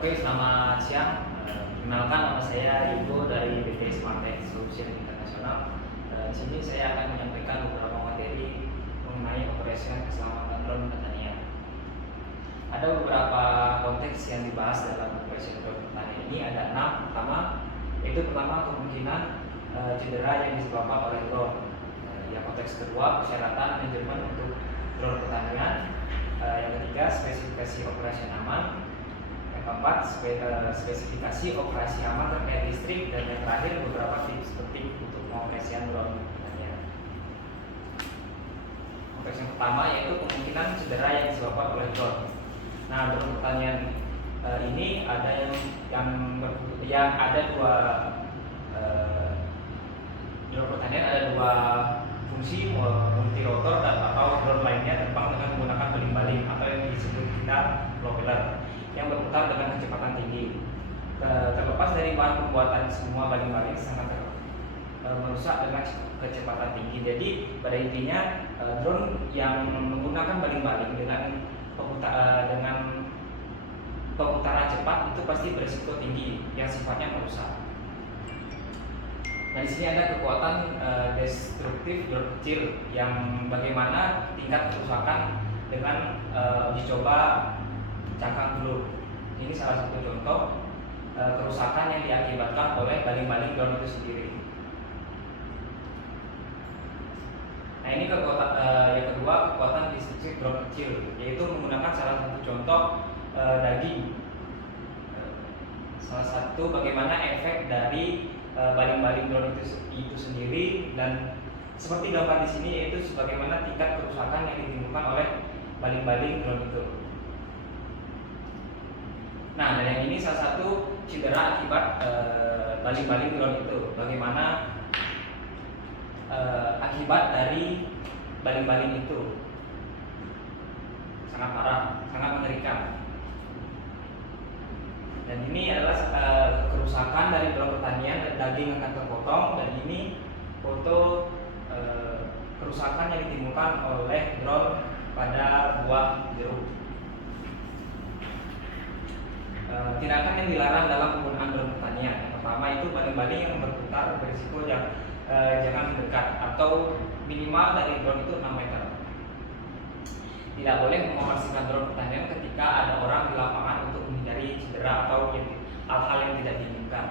Oke, selamat siang. Kenalkan, nama saya Yugo dari BT Smart Tech Solution Internasional. Di sini saya akan menyampaikan beberapa materi mengenai operasi keselamatan drone pertanian. Ada beberapa konteks yang dibahas dalam operasi drone pertanian ini, ada 6. Pertama kemungkinan cedera yang disebabkan oleh drone. Yang konteks kedua, persyaratan manajemen untuk drone pertanian. Yang ketiga, spesifikasi operasi aman. Yang keempat, spesifikasi operasi aman terkait listrik. Dan yang terakhir, beberapa tips penting untuk pengoperasian drone pertanian. Konteks yang pertama yaitu kemungkinan cedera yang disebabkan oleh drone. Nah, drone pertanian ini ada yang ada dua drone pertanian ada dua fungsi, multi rotor dan atau drone lainnya terbang dengan menggunakan baling-baling atau yang disebut kita propeller yang berputar dengan kecepatan tinggi. Terlepas dari bahan pembuatan, semua baling-baling sangat merusak dengan kecepatan tinggi. Jadi pada intinya drone yang menggunakan baling-baling dengan pemutaran cepat itu pasti berisiko tinggi yang sifatnya merusak. Nah, di sini ada kekuatan destruktif drone kecil yang bagaimana tingkat kerusakan dengan uji coba cangkang telur. Ini salah satu contoh kerusakan yang diakibatkan oleh baling-baling drone itu sendiri. Nah, ini yang kedua, kekuatan destruktif drone kecil, yaitu menggunakan salah satu contoh daging. Salah satu bagaimana efek dari baling-baling drone itu sendiri, dan seperti gambar di sini yaitu sebagaimana tingkat kerusakan yang ditimbulkan oleh baling-baling drone itu. Nah, dan yang ini salah satu cedera akibat baling-baling drone itu. Bagaimana akibat dari baling-baling itu sangat parah, sangat mengerikan. Dan ini adalah kerusakan dari drone pertanian, daging akan terpotong. Dan ini foto kerusakan yang ditimbulkan oleh drone pada buah jeruk. Tindakan yang dilarang dalam penggunaan drone pertanian. Yang pertama itu baling-baling yang berputar berisiko jangan mendekat, atau minimal dari drone itu 6 meter. Tidak boleh mengoperasikan drone pertanian ketika ada orang di lapangan untuk menghindari cedera atau hal-hal yang tidak diinginkan.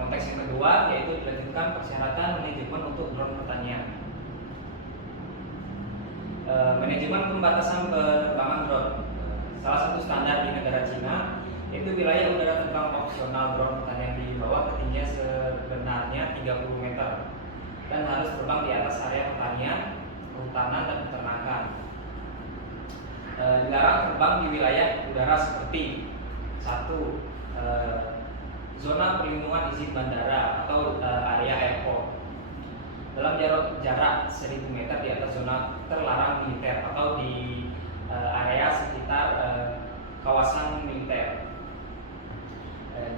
Konteks yang kedua yaitu dilanjutkan persyaratan manajemen untuk drone pertanian. Manajemen pembatasan penerbangan drone. Salah satu standar di negara Cina yaitu wilayah udara terbang opsional drone pertanian di bawah ketinggian sebenarnya 30 meter dan harus terbang di atas area pertanian, kehutanan, dan peternakan. Dilarang terbang di wilayah udara seperti 1. Zona perlindungan izin bandara atau area airport dalam jarak 1000 meter di atas zona terlarang militer atau di area sekitar kawasan militer.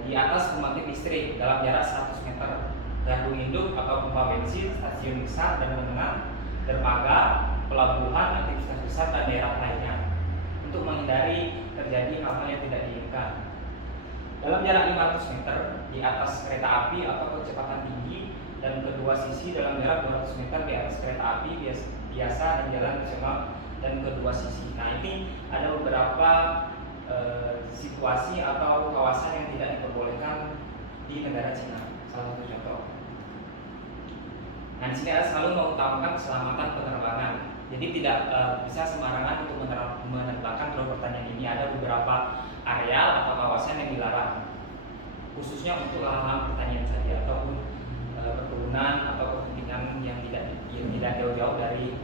Di atas pembangkit listrik dalam jarak 100 meter, gardu induk atau pompa bensin, stasiun besar dan menengah, dermaga, pelabuhan, aktivitas besar, dan daerah lainnya, untuk menghindari terjadi hal-hal yang tidak diinginkan. Dalam jarak 500 meter di atas kereta api atau kecepatan tinggi, dan kedua sisi dalam jarak 200 meter di atas kereta api biasa dan jalan nasional dan kedua sisi. Nah, ini ada beberapa situasi atau kawasan yang tidak diperbolehkan di negara Cina. Salah satu contoh. Nah, di sini ada selalu mengutamakan keselamatan penerbangan. Jadi tidak bisa sembarangan untuk menerbangkan drone pertanian ini. Ada beberapa areal atau kawasan yang dilarang, khususnya untuk lahan pertanian saja ataupun perkebunan atau kepentingan yang tidak jauh-jauh dari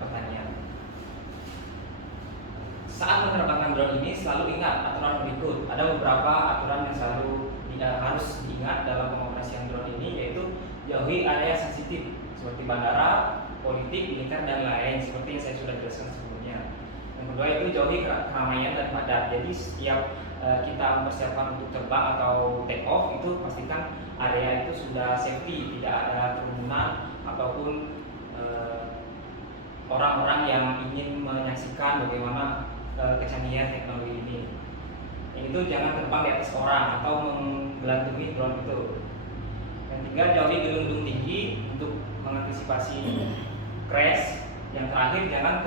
pertanian. Saat menerbangkan drone ini selalu ingat aturan berikut. Ada beberapa aturan yang selalu harus diingat dalam pengoperasian drone ini, yaitu jauhi area sensitif seperti bandara, politik, militer, dan lain seperti yang saya sudah jelaskan sebelumnya. Yang kedua itu jauhi keramaian dan padat. Jadi setiap kita mempersiapkan untuk terbang atau take off itu pastikan area itu sudah safety, tidak ada kerumunan ataupun orang-orang yang ingin menyaksikan bagaimana kecanggihan teknologi ini. Yang itu jangan terbang di atas orang atau menggelantungi drone itu. Yang ketiga, jauhi gedung-gedung tinggi untuk mengantisipasi crash. Yang terakhir, jangan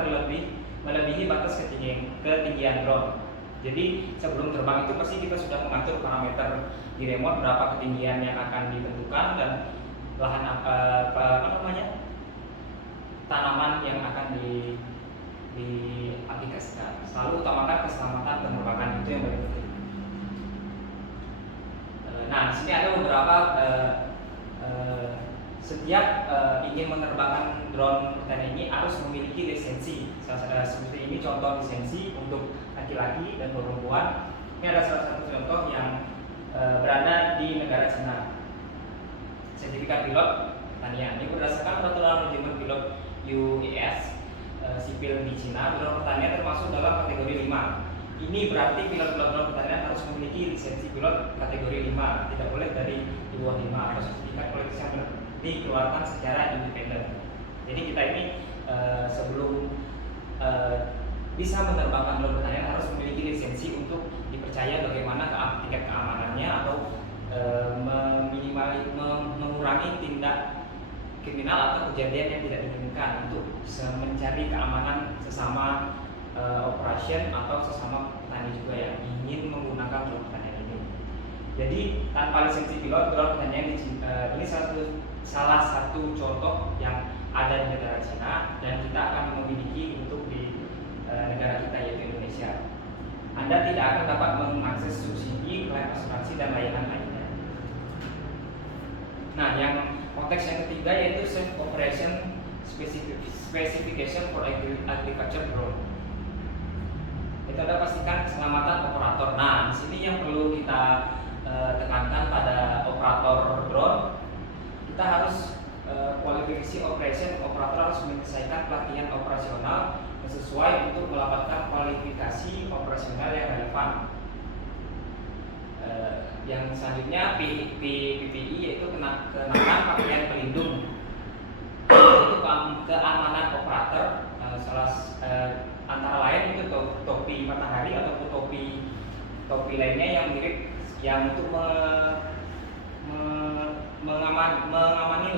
melebihi batas ketinggian drone. Jadi sebelum terbang itu pasti kita sudah mengatur parameter di remote berapa ketinggian yang akan ditentukan dan lahan tanaman yang akan diaplikasikan. Selalu utamakan keselamatan penerbangan, itu yang paling penting. Nah, di sini ada beberapa setiap ingin menerbangkan drone pertanian ini harus memiliki lisensi. Seperti ini contoh lisensi untuk laki-laki dan perempuan. Ini ada salah satu contoh yang berada di negara Cina. Sertifikat pilot pertanian ini berdasarkan peraturan manajemen pilot UAS sipil di Cina. Drone pertanian termasuk dalam kategori 5. Ini berarti pilot-pilot drone pertanian harus memiliki lisensi pilot kategori 5, tidak boleh dari di bawah 5, atau sertifikat kualitas yang dikeluarkan secara independen. Jadi kita ini sebelum bisa menerbangkan drone pertanian harus memiliki lisensi untuk dipercaya bagaimana tingkat keamanannya atau mengurangi tindak kriminal atau kejadian yang tidak diinginkan, untuk mencari keamanan sesama operation atau sesama petani juga yang ingin menggunakan drone pertanian ini. Jadi tanpa lisensi pilot, drone pertanian ini salah satu contoh yang ada di negara Cina dan kita akan memiliki untuk di negara kita, yaitu Indonesia. Anda tidak akan dapat mengakses subsidi, klaim asuransi dan layanan lainnya. Nah, yang konteks yang ketiga yaitu Safe Operation Specification for Agriculture Drone. Itu ada pastikan keselamatan operator. Nah, di sini yang perlu kita tekankan pada operator drone, kita harus kualifikasi operation. Operator harus menyelesaikan pelatihan operasional yang sesuai untuk mendapatkan kualifikasi operasional yang relevan. Yang selanjutnya PPI yaitu kenakan pakaian pelindung, itu keamanan operator. Antara lain itu topi matahari ataupun topi lainnya yang mirip, yang untuk mengamani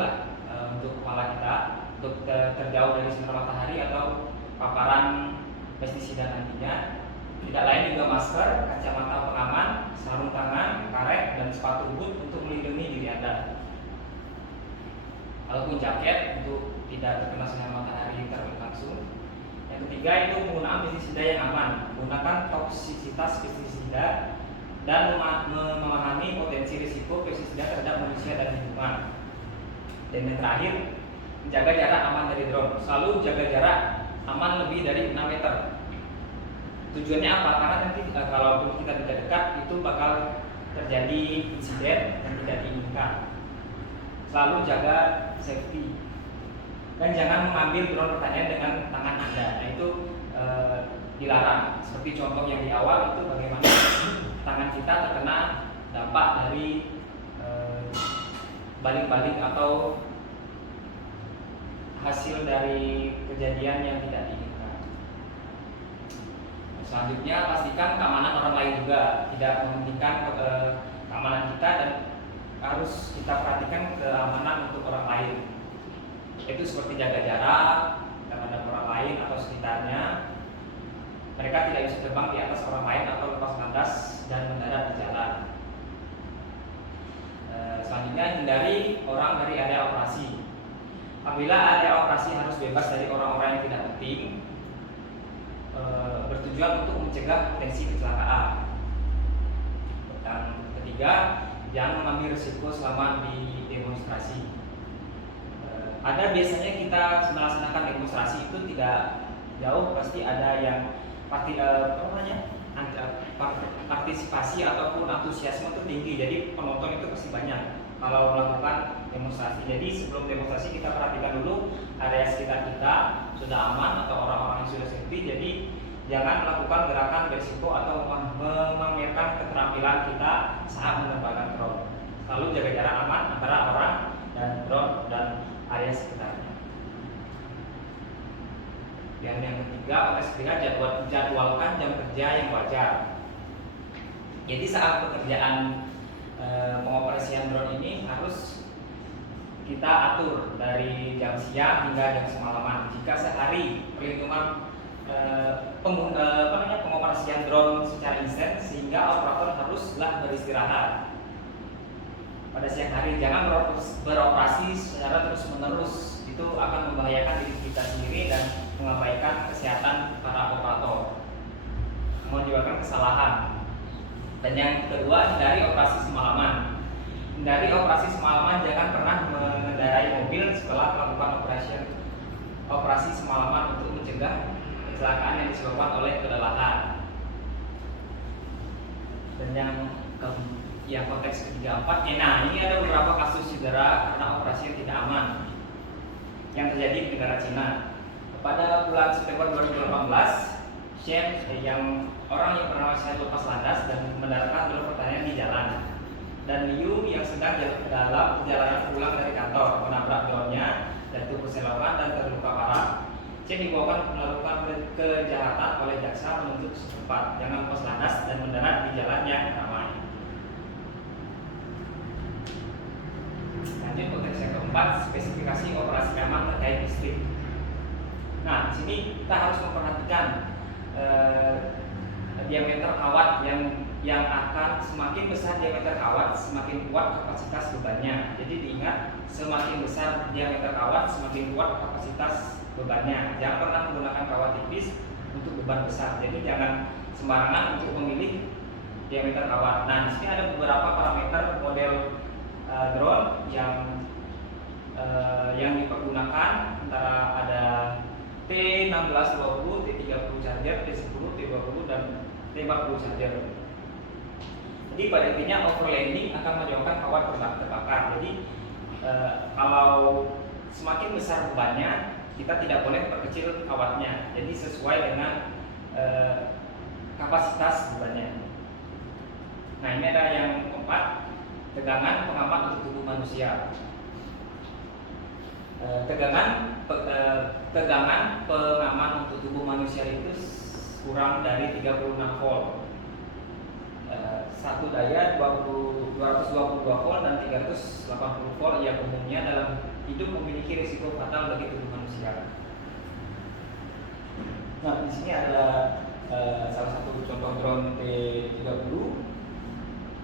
untuk kepala kita, untuk terjauh dari sinar matahari atau paparan pestisida nantinya. Tidak lain juga masker, kacamata pengaman, sarung tangan, karet, dan sepatu boot untuk melindungi diri Anda. Ataupun jaket untuk tidak terkena sinar matahari langsung. Yang ketiga itu penggunaan pestisida yang aman, menggunakan toksisitas pestisida dan memahami potensi risiko pestisida terhadap manusia dan lingkungan. Dan yang terakhir, menjaga jarak aman dari drone. Selalu jaga jarak aman lebih dari 6 meter. Tujuannya apa? Karena nanti kalau kita tidak dekat itu bakal terjadi insiden yang tidak diinginkan. Selalu jaga safety. Dan jangan mengambil drone pertanian dengan tangan Anda. Nah, itu dilarang. Seperti contoh yang di awal itu bagaimana tangan kita terkena dampak dari balik-balik atau hasil dari kejadian yang tidak diinginkan. Selanjutnya, pastikan keamanan orang lain juga. Tidak mementingkan keamanan kita, dan harus kita perhatikan keamanan untuk orang lain. Itu seperti jaga jarak terhadap orang lain atau sekitarnya. Mereka tidak bisa terbang di atas orang lain atau lepas landas dan mendarat di jalan. Selanjutnya, hindari orang dari area operasi. Apabila area operasi harus bebas dari orang-orang yang tidak penting, bertujuan untuk mencegah potensi kecelakaan. Dan ketiga, jangan mengambil risiko selama di demonstrasi. Ada biasanya kita melaksanakan demonstrasi itu tidak jauh, pasti ada yang partisipasi ataupun antusiasme itu tinggi, jadi penonton itu pasti banyak kalau melakukan demonstrasi. Jadi sebelum demonstrasi kita perhatikan dulu area sekitar kita sudah aman atau orang-orang yang sudah safety. Jadi jangan melakukan gerakan berisiko atau memamerkan keterampilan kita saat menerbangkan drone. Selalu jaga jarak aman antara orang dan drone dan area sekitarnya. Dan yang ketiga, OTS-3 jadwalkan jam kerja yang wajar. Jadi saat pekerjaan pengoperasian drone ini harus kita atur dari jam siang hingga jam semalaman. Jika sehari perlindungan pengoperasian drone secara instan, sehingga operator haruslah beristirahat pada siang hari. Jangan beroperasi secara terus-menerus, itu akan membahayakan diri kita sendiri dan mengabaikan kesehatan para operator, menyebabkan kesalahan. Dan yang kedua, hindari operasi semalaman. Hindari operasi semalaman, jangan pernah mengendarai mobil setelah melakukan operasi semalaman untuk mencegah kecelakaan yang disebabkan oleh kelelahan. Dan yang konteks ketiga, empat, nah ini ada beberapa kasus cedera karena operasi yang tidak aman yang terjadi di negara Cina. Pada bulan September 2018, Shen yang orang yang bernama Shen lepas landas dan mendaratkan drone pertanian di jalan. Dan Liu yang sedang dalam perjalanan pulang dari kantor menabrak drone-nya dan tubuh selokan dan terluka parah. Chen dibawakan melakukan kejahatan oleh jaksa penuntut setempat. Jangan lepas landas dan mendarat di jalan yang ramai. Lanjut konteks yang keempat, spesifikasi operasi aman terkait listrik. Nah, di sini kita harus memperhatikan diameter kawat yang akan semakin besar diameter kawat, semakin kuat kapasitas bebannya. Jadi diingat, semakin besar diameter kawat, semakin kuat kapasitas bebannya. Jangan pernah menggunakan kawat tipis untuk beban besar. Jadi jangan sembarangan untuk memilih diameter kawat. Nah, di sini ada beberapa parameter model drone yang dipergunakan, antara ada T1620, T30 charger, T10, T20 dan T40 charger. Jadi pada intinya overlanding akan menyebabkan kawat terbakar. Jadi kalau semakin besar bebannya, kita tidak boleh perkecil kawatnya. Jadi sesuai dengan kapasitas bebannya. Nah, ini ada yang keempat, tegangan pengaman untuk tubuh manusia. Tegangan pengaman untuk tubuh manusia itu kurang dari 36 volt. Satu daya 222 volt dan 380 volt yang umumnya dalam hidup memiliki risiko fatal bagi tubuh manusia. Nah, di sini ada salah satu contoh drone T30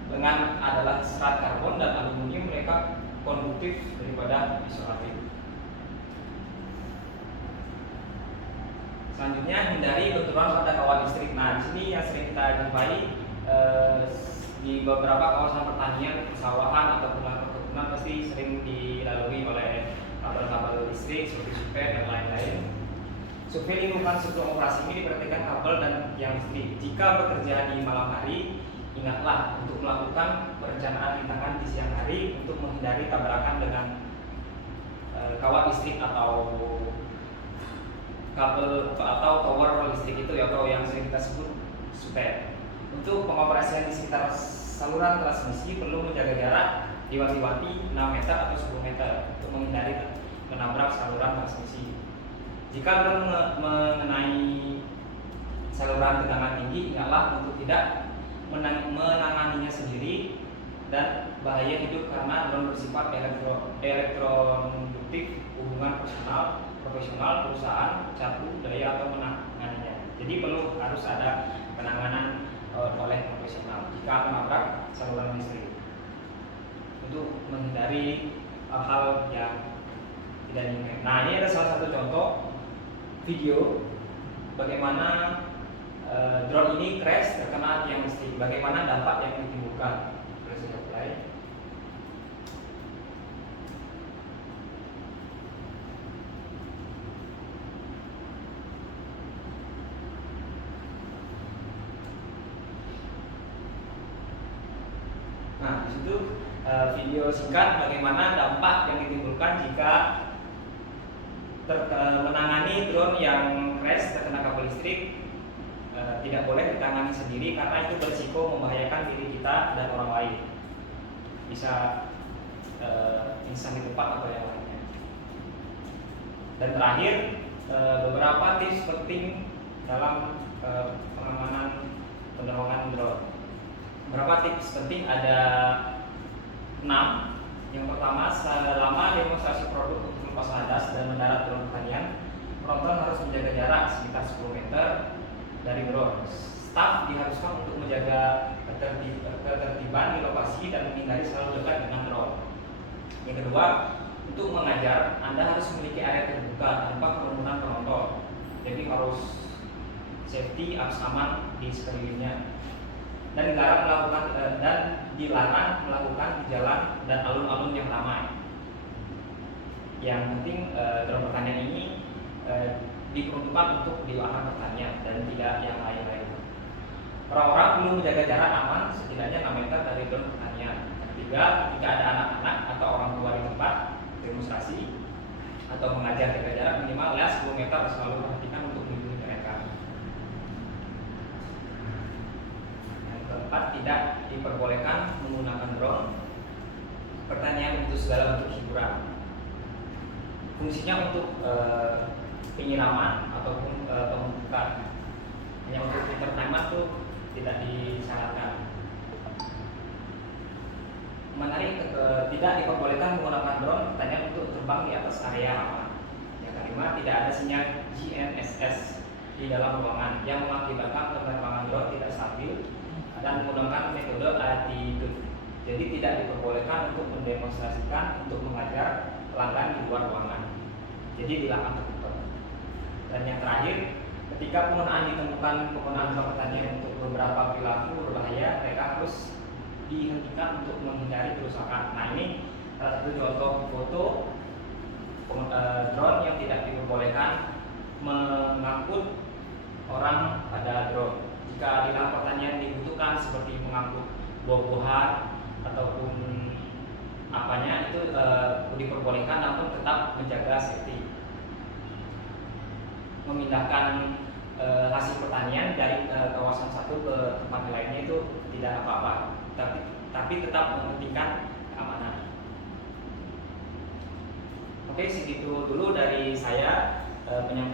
dengan adalah serat karbon dan aluminium, mereka konduktif daripada isolatif. Selanjutnya, hindari benturan pada kawat listrik. Nah, di sini yang sering kita jumpai di beberapa kawasan pertanian, persawahan ataupun perkebunan pasti sering dilalui oleh kabel-kabel listrik seperti supet dan lain-lain. Survei lingkungan sebelum operasi ini diperhatikan kabel dan yang listrik. Jika bekerja di malam hari, ingatlah untuk melakukan perencanaan rintangan di siang hari untuk menghindari tabrakan dengan kawat listrik atau kabel atau tower listrik itu, atau yang sering kita sebut supet. Untuk pengoperasian di sekitar saluran transmisi perlu menjaga jarak diwati-wati 6 meter atau 10 meter untuk menghindari menabrak saluran transmisi. Jika belum mengenai saluran tegangan tinggi, ingatlah untuk tidak menanganinya sendiri dan bahaya hidup karena drone bersifat elektroduktif, hubungan profesional perusahaan cabut daya atau menanganinya. Jadi harus ada penanganan oleh profesional jika menabrak saluran listrik untuk menghindari hal yang tidak diinginkan. Nah, ini ada salah satu contoh video bagaimana drone ini crash terkena tiang listrik, bagaimana dampak yang ditimbulkan. Presiden play. Nah, di situ video singkat bagaimana dampak yang ditimbulkan jika menangani drone yang crash terkena kabel listrik. Tidak boleh ditangani sendiri karena itu berisiko membahayakan diri kita dan orang lain. Bisa insang di tempat atau yang lainnya. Dan terakhir, beberapa tips penting dalam pengamanan penerbangan drone. Beberapa tips penting ada 6. Yang pertama, selama demonstrasi produk untuk melepas landas dan mendarat drone pertanian, penonton harus menjaga jarak sekitar 10 meter dari drone. Staf diharuskan untuk menjaga ketertiban di lokasi dan menghindari selalu dekat dengan drone. Yang kedua, untuk mengajar, Anda harus memiliki area terbuka tanpa kerumunan penonton. Jadi harus safety, harus aman di sekelilingnya. Dan dilarang melakukan di jalan dan alun-alun yang ramai. Yang penting drone pertanian ini diperuntukkan untuk di lahan pertanian dan tidak yang lain-lain. Orang-orang perlu menjaga jarak aman setidaknya 6 meter dari drone pertanian. Yang ketiga, ketika ada anak-anak atau orang tua di tempat demonstrasi atau mengajar, jaga jarak minimal 10 meter, selalu perhatikan untuk melindungi mereka. Yang keempat, tidak diperbolehkan menggunakan drone pertanian untuk segala bentuk hiburan. Fungsinya untuk penyiraman ataupun pemupukan. Hanya untuk entertainment tuh tidak disarankan. Menarik, tidak diperbolehkan menggunakan drone pertanian untuk terbang di atas area aman. Yang kelima, tidak ada sinyal GNSS di dalam ruangan yang mengakibatkan penerbangan drone tidak stabil dan menggunakan metode altitude. Jadi tidak diperbolehkan untuk mendemonstrasikan untuk mengajar pelanggan di luar ruangan. Jadi di lahan tertutup. Dan yang terakhir, ketika penggunaan ditemukan penggunaan drone pertanian untuk beberapa perilaku berbahaya, mereka harus dihentikan untuk menghindari kerusakan. Nah, ini salah satu contoh foto drone yang tidak diperbolehkan mengangkut orang pada drone. Jika di lahan pertanian dibutuhkan seperti mengangkut buah-buahan ataupun apanya, itu diperbolehkan, namun tetap menjaga safety. Memindahkan hasil pertanian dari kawasan satu ke tempat lainnya itu tidak apa-apa, tapi tetap mementingkan keamanan. Oke, segitu dulu dari saya penyampaian